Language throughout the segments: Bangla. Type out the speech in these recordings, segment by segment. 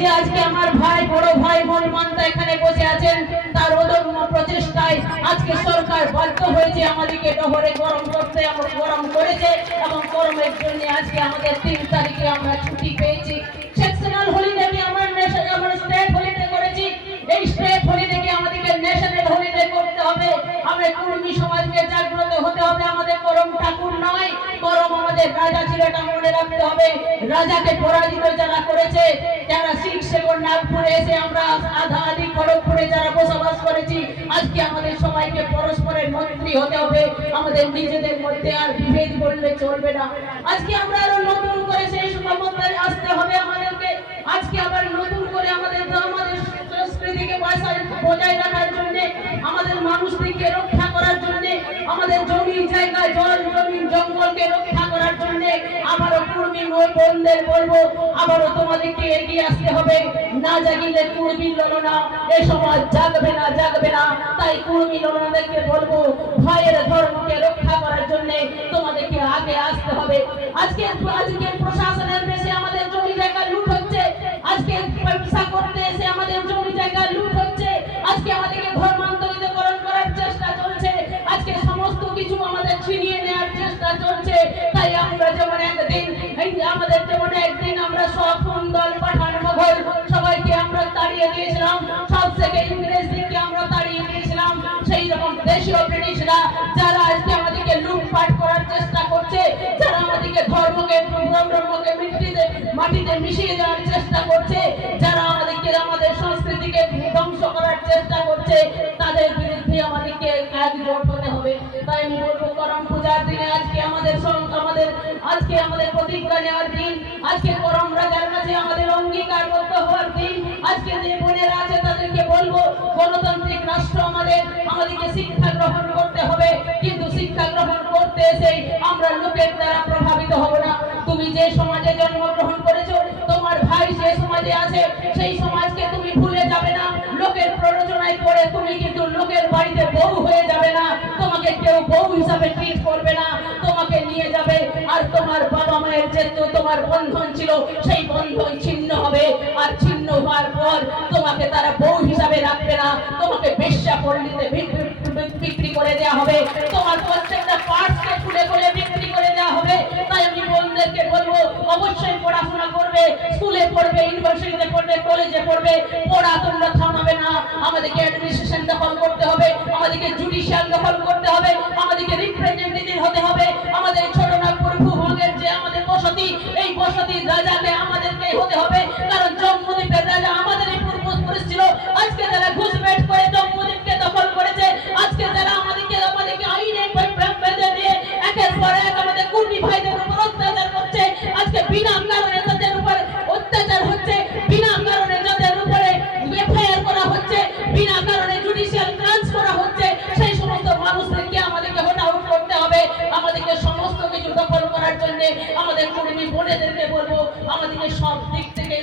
যে আজকে আমার ভাই, বড় ভাই বোন মানতা এখানে বসে আছেন, তার অদম্য প্রচেষ্টায় আজকে সরকার বাধ্য হয়েছে আমাদেরকে ডহরে গরম করতে, আমরা গরম করেছে এবং গরমের জন্য আজকে আমাদের তিন তারিখে আমরা ছুটি পেয়েছি। সেকশনাল হলিডেকে আমরা ন্যাশনাল আমরা স্টেট হলিডে করেছি। এই স্টেট হলিডেকে আমাদেরকে ন্যাশনাল হলিডে করতে হবে। আমরা কুর্মী সমাজকে জাগ্রত হতে হবে, আমাদের নয় আমাদের রাজা ছিল, এটা মনে রাখতে হবে। রাজাকে পরাজিত যারা করেছে, যারা শিখ সেবন নাগপুরে এসে আমরা আধা আধি খড়গপুরে যারা বসবাস করেছি, আজকে আমাদের সবাইকে পরস্পরের মন্ত্রী হতে হবে। আমাদের নিজেদের মধ্যে আর বিভেদ বললে চলবে না। আজকে আমরা আরও নতুন করে সেই ক্ষমতায় আসতে হবে আমাদেরকে। আজকে আবার নতুন মই বোনদের বলব, আবারও তোমাদেরকে এগিয়ে আসতে হবে। না জাগিলে কুর্মী ললনা এ সমাজ জাগবে না জাগবে না। তাই কুর্মী ললনাদেরকে বলব ভাইয়ের ধর্মকে রক্ষা করার জন্য তোমাদেরকে আগে আসতে হবে। আজকে আজকে প্রশাসনের বেশি আমাদের জমি জায়গা লুট হচ্ছে। আজকে ব্যবসা করতে এসে আমাদের জমি জায়গা লুট হচ্ছে। আজকে আমাদেরকে ধর্মান্তরিতকরণ দেশীয় যারা আজকে আমাদেরকে লুটপাট করার চেষ্টা করছে, যারা আমাদেরকে ধর্মকে ব্রহ্মকে মাটিতে মাটিতে মিশিয়ে দেওয়ার চেষ্টা করছে, যারা আমাদেরকে, আমাদের সংস্কৃতিকে ধ্বংস করার চেষ্টা করছে, তাদের বিরুদ্ধে আমাদেরকে একজোট হতে হবে। তাই বলব, করম পূজার দিনে আজকে আমাদের আমাদের আজকে আমাদের প্রতিজ্ঞা নেওয়ার দিন, আজকে করম রাজার কাছে আমাদের অঙ্গীকারবদ্ধ হওয়ার দিন, আজকে যে বোনেরা আছে তাদেরকে বলব, গণতান্ত্রিক রাষ্ট্র আমাদের আমাদেরকে শিক্ষা গ্রহণ করতে হবে। কিন্তু শিক্ষা গ্রহণ করতে এসে আমরা লোকের দ্বারা প্রভাবিত হব না। তুমি যে সমাজে জন্মগ্রহণ করেছ, তোমার ভাই যে সমাজে আছে, সেই সমাজকে তুমি ভুলে যাবে না। লোকের প্ররোচনায় পড়ে তুমি কিন্তু লোকের তোমার বন্ধন ছিল, সেই বন্ধন ছিন্ন হবে। আর ছিন্ন হওয়ার পর তোমাকে তারা বউ হিসাবে রাখবে না। তোমাকে বেশ্যা পল্লীতে বিক্রি করে দেওয়া হবে। তোমার প্রত্যেকটা পার্টসকে খুলে খুলে বিক্রি করে দেওয়া হবে। তাই আমি বোনদেরকে বলব, অবশ্যই পড়াশোনা করবে, স্কুলে পড়বে, ইউনিভার্সিটিতে পড়বে, কলেজে পড়বে। পড়া তোমরা থামাবে না। আমাদেরকে অ্যাডমিনিস্ট্রেশন দখল করতে হবে। আমাদেরকে জুডিশিয়াল দখল করতে হবে। আমাদেরকে রিপ্রেজেন্টেটিভ হতে হবে। আমাদের জন্য আমাদের কর্মী বোনেদেরকে বলব, আমাদেরকে সব দিক থেকে,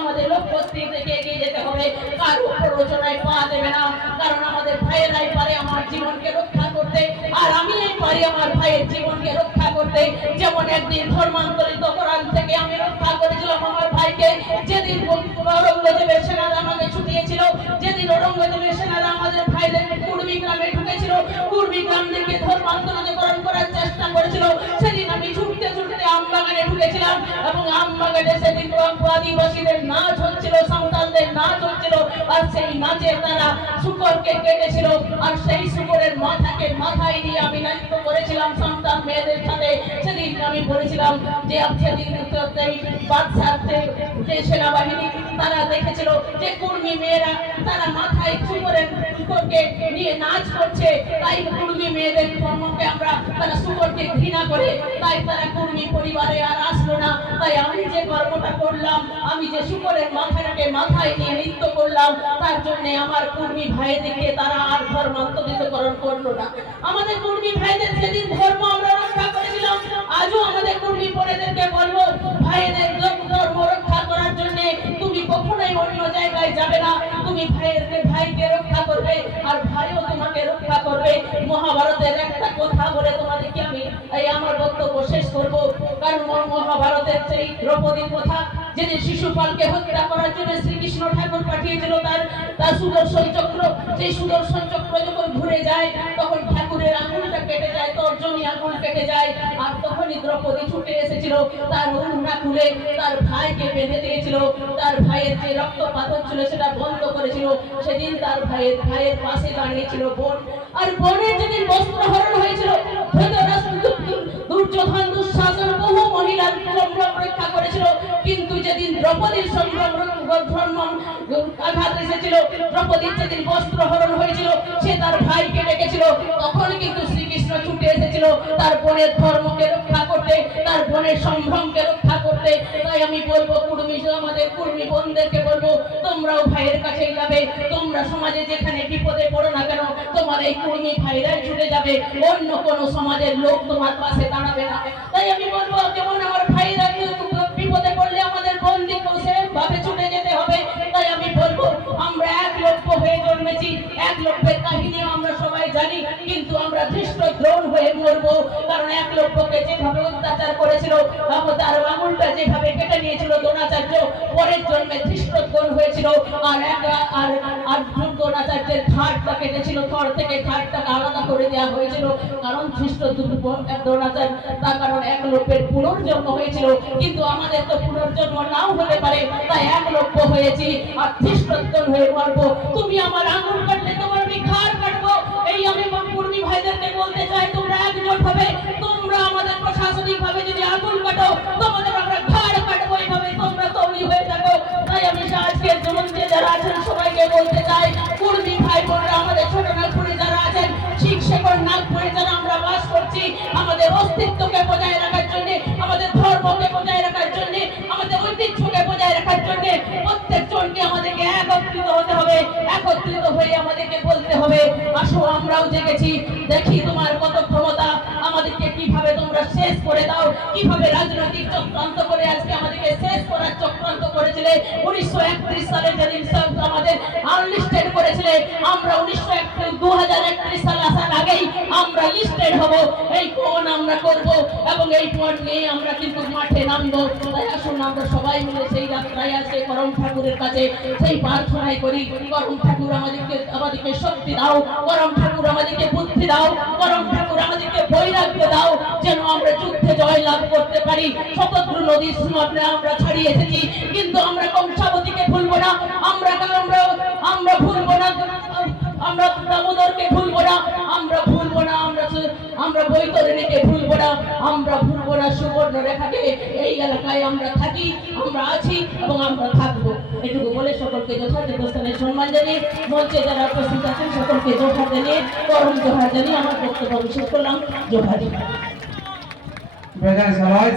আমাদের লক্ষ্য স্থির থেকে এগিয়ে যেতে হবে। কারও প্ররোচনায় পা দেবে না, কারণ আমাদের ভাইয়েরাই পারে আমার জীবনকে রক্ষা করতে, আর আমি এই পারি আমার ভাইয়ের জীবনকে রক্ষা করতে। যেমন একদিন ধর্মান্তরিত করার থেকে আমি রক্ষা করেছিলাম আমার ভাইকে, যেদিন ঔরঙ্গজেবের সেনারা আমাকে ছুটিয়েছিল, যেদিন ঔরঙ্গজেবের সেনারা আমাদের ভাইদের কুর্মী গ্রামে ঢুকেছিল, কুর্মী গ্রামদেরকে ধর্মান্তরিতকরণ করার আদিবাসীদের নাচ হচ্ছিল সাঁওতালদের নাচ হচ্ছিল, আর সেই নাচে তারা শুকরকে কেটেছিল, আর সেই শুকরের মাথাকে মাথায় নিয়ে আমি নৃত্য করেছিলাম সন্তান মেয়েদের সাথে। সেদিন আমি বলেছিলাম যে সেনাবাহিনী তারা দেখেছিল যে কুর্মী মেয়েরা তারা মাথায় শুকরের শুকরকে নিয়ে নাচ করছে, তাই কুর্মী মেয়েদের কর্মকে আমরা, তারা শুকরকে ঘৃণা করে, তাই তারা কুর্মী পরিবারে আর তাই আমি যে কর্মটা করলাম, আমি যে শুকরের মাথাটাকে মাথায় নিয়ে নৃত্য করলাম, তার জন্য আমার কুর্মী ভাইদেরকে তারা আর ধর্মান্তরিতকরণ করল না। আমাদের কুর্মী ভাইদের যেদিন ধর্ম আমরা রক্ষা করেছিলাম, আজও আমাদের কুর্মী বোনেদেরকে বলব ভাইদের ধর্ম রক্ষা করার জন্য তুমি কখনোই অন্য জায়গায় যাবে না। তুমি ভাইয়ের ভাইকে রক্ষা করবে, আর ভাইও তোমাকে রক্ষা করবে। মহাভারতের একটা আমি এই আমার বক্তব্য শেষ করব কারণ মহাভারতের সেই দ্রৌপদীর কথা যেদিন শিশুপালকে হত্যা করার জন্য শ্রীকৃষ্ণ ঠাকুর পাঠিয়েছিল, তার তার সুদর্শন চক্র সেই সুদর্শন চক্র যখন ঘুরে যায়, তখন ঠাকুরের আঙুলটা কেটে যায়, তর্জনী আঙুল কেটে যায়, আর তখনই দ্রৌপদী ছুটে এসেছিল, তার ওড়না খুলে তার ভাইকে বেঁধে দিয়েছিল, তার ভাইয়ের যে রক্তপাত হচ্ছিল সেটা বন্ধ করেছিল, সেদিন তার ভাইয়ের ভাইয়ের পাশে দাঁড়িয়েছিল বোন, আর বোনের যেদিন বস্ত্রহরণ হয়েছিল দুর্যোধন দুঃশাসন মহিলার সম্ভ্রম রক্ষা করেছিল, কিন্তু যেদিন দ্রৌপদীর ধর্ম আঘাত এসেছিল, দ্রৌপদীর যেদিন বস্ত্রহরণ হয়েছিল, সে তার ভাইকে ডেকেছিল। তখন কিন্তু শ্রীকৃষ্ণ ছুটে এসেছিল, তার বোনের ধর্মকে রক্ষা করতে, তার বোনের সম্ভ্রমকে রক্ষা করতে তাই আমি বলব, কুর্মী আমাদের কুর্মী বোনদেরকে বলব, তোমরাও ভাইয়ের কাছে যাবে, তোমরা সমাজে যেখানে বিপদে পড়ো না কেন, তোমার এই কুর্মী ভাইরাই ছুটে যাবে, অন্য কোন সমাজের লোক তোমার পাশে দাঁড়াবে না। তাই আমি বলব যেমন আমার ভাইরা বিপদে পড়লে আমাদের দ্রোণ হয়ে মরবো। কারণ এক লক্ষকে যেভাবে অত্যাচার করেছিল তার আঙুলটা যেভাবে কেটে নিয়েছিল দ্রোণাচার্য, পরের জন্মে ধৃষ্ট হয়েছিল। আর এক আর আর দ্রোণাচার্যের ঘাটটা কেটেছিল, থর থেকে ঘাটটাকে আলাদা করে দেওয়া হয়েছিল। কারণ ধৃষ্ট দ্রোণাচার্য, তার কারণ এক লোকের পুনর্জন্ম হয়েছিল। কিন্তু আমাদের তো পুনর্জন্ম নাও হতে পারে, তাই এক লক্ষ হয়েছি, আর ধৃষ্টত্বন হয়ে মরবো। তুমি আমার আঙুল বলতে চাই, তোমরা একজোট হবে। তোমরা আমাদের প্রশাসনিক ভাবে যদি আঙুল কাটো, তোমাদের আমরা ঘাড় কাটবো এইভাবে, তোমরা তৈরি হয়ে থাকো। তাই আমি আজকের জমন্ত্রী যারা আছেন, সবাইকে বলতে চাই কর্মী ভাই বোনরা, আমাদের ছোট নাগপুরে যারা আছেন, ঠিক শেখর নাগপুরে যারা আমরা বাস করছি, আমাদের অস্তিত্বকে বজায় রাখার জন্য, আমাদের ধর্মকে বজায় রাখার জন্য, আমাদের ঐতিহ্যকে বজায় রাখার জন্য প্রত্যেক জনকে আমাদেরকে একত্রিত হতে হবে একত্রিত হয়ে আমাদেরকে বলতে হবে, আসো আমরাও জেগেছি, দেখি তোমার কত ক্ষমতা, আমাদেরকে কীভাবে তোমরা শেষ করে দাও, কীভাবে রাজনৈতিক চক্রান্ত করে আজকে আমাদেরকে শেষ করার চক্রান্ত করেছিলে, উনিশশো একত্রিশ সালে যেদিন আমাদের আনলিস্টেড করেছিলে, আমরা উনিশশো আমরা লিস্টেড হব, এই কোন আমরা করব এবং এই পণ নিয়ে আমরা কিন্তু মাঠে নামবো। তাই আসুন আমরা সবাই মিলে সেই যাত্রায় আজকে করম ঠাকুরের কাছে সেই প্রার্থনাই করি। করম ঠাকুর আমাদেরকে আমাদেরকে শক্তি দাও। করম ঠাকুর আমাদেরকে বুদ্ধি দাও। করম ঠাকুর আমাদেরকে বৈরাগ্য দাও, যেন আমরা যুদ্ধে জয় লাভ করতে পারি। শতদ্রু নদীর সীমাপে আমরা ছাড়িয়ে এসেছি, কিন্তু আমরা কংসাবতীকে ভুলবো না। আমরা আমরা আমরা ভুলবো আমরা ভুলবো না সুবর্ণ রেখাকে এই এলাকায় আমরা থাকি, আমরা আছি এবং আমরা থাকব। এটুকু বলে সকলকে যথাযথ স্থানে সম্মান জানিয়ে, মঞ্চে যারা উপস্থিত আছেন সকলকে জোহার জানিয়ে করম জোহার জানিয়ে আমার বক্তব্য আমি শেষ করলাম। জোহার বেজায় সমাজ,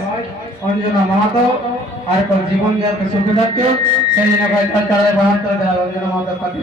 অঞ্জনা মাহাতো, আর জীবন যাতে সুখে থাকতে সেই জন্য তার চালায় বাহাত্তর দেওয়া অঞ্জনা মাহাতো খাতে